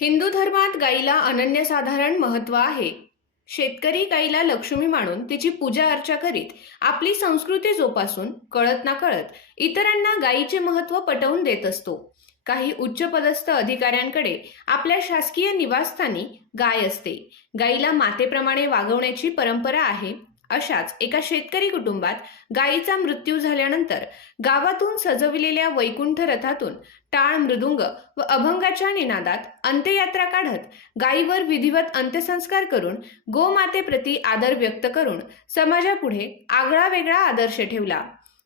हिंदू धर्मात गाईला अनन्यसाधारण महत्त्व आहे. शेतकरी गाईला लक्ष्मी मानून तिची पूजा अर्चा करीत आपली संस्कृती जोपासून कळत ना कळत इतरांना गायीचे महत्त्व पटवून देत असतो. काही उच्चपदस्थ अधिकाऱ्यांकडे आपल्या शासकीय निवासस्थानी गाय असते. गायीला मातेप्रमाणे वागवण्याची परंपरा आहे. अशाच एका शेतकरी कुटुंबात गायीचा मृत्यू झाल्यानंतर गावातून सजविलेल्या वैकुंठ रथातून टाळ मृदुंग व अभंगाच्या निनादात अंत्ययात्रा काढत गायीवर विधिवत अंत्यसंस्कार करून गोमातेप्रती आदर व्यक्त करून समाजापुढे आगळा वेगळा आदर्श ठेवला.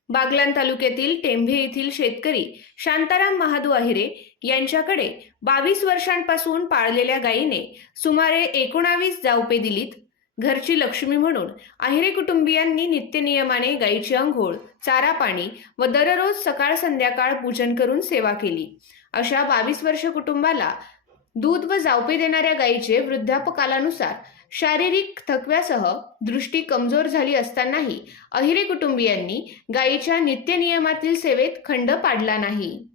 बागलान तालुक्यातील टेंभे येथील शेतकरी शांताराम महादू अहिरे यांच्याकडे बावीस वर्षांपासून पाळलेल्या गायीने सुमारे एकोणावीस जावपे दिलीत घरची लक्ष्मी म्हणून. अहिरे कुटुंबियांनी नित्यनियमाने गायीची आंघोळ चारा पाणी व दररोज सकाळ संध्याकाळ पूजन करून सेवा केली. अशा बावीस वर्ष कुटुंबाला दूध व जावपे देणाऱ्या गायीचे वृद्धापकालानुसार शारीरिक थकव्यासह दृष्टी कमजोर झाली असतानाही अहिरे कुटुंबियांनी गायीच्या नित्यनियमातील सेवेत खंड पाडला नाही.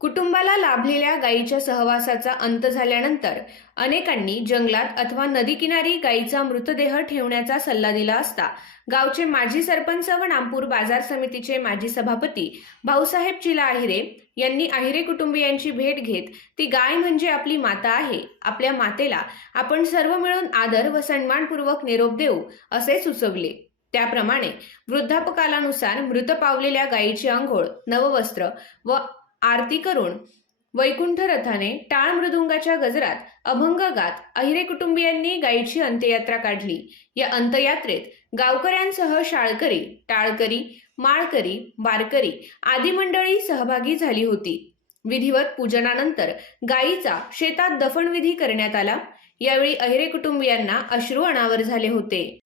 कुटुंबाला लाभलेल्या गायीच्या सहवासाचा अंत झाल्यानंतर अनेकांनी जंगलात अथवा नदीकिनारी गायीचा मृतदेह ठेवण्याचा सल्ला दिला असता गावचे माजी सरपंच व नामपूर बाजार समितीचे माजी सभापती भाऊसाहेब चिला आहिरे यांनी आहिरे कुटुंबियांची भेट घेत ती गाय म्हणजे आपली माता आहे. आपल्या मातेला आपण सर्व मिळून आदर व सन्मानपूर्वक निरोप देऊ असे सुचवले. त्याप्रमाणे वृद्धापकालानुसार मृत पावलेल्या गायीची आंघोळ नववस्त्र व आरती करून वैकुंठ रथाने टाळ मृदुंगाच्या गजरात अभंग गात अहिरे कुटुंबियांनी गायीची अंत्ययात्रा काढली. या अंत्ययात्रेत गावकऱ्यांसह शाळकरी टाळकरी माळकरी बारकरी आदी मंडळी सहभागी झाली होती. विधिवत पूजनानंतर गायीचा शेतात दफनविधी करण्यात आला. यावेळी अहिरे कुटुंबियांना अश्रू अनावर झाले होते.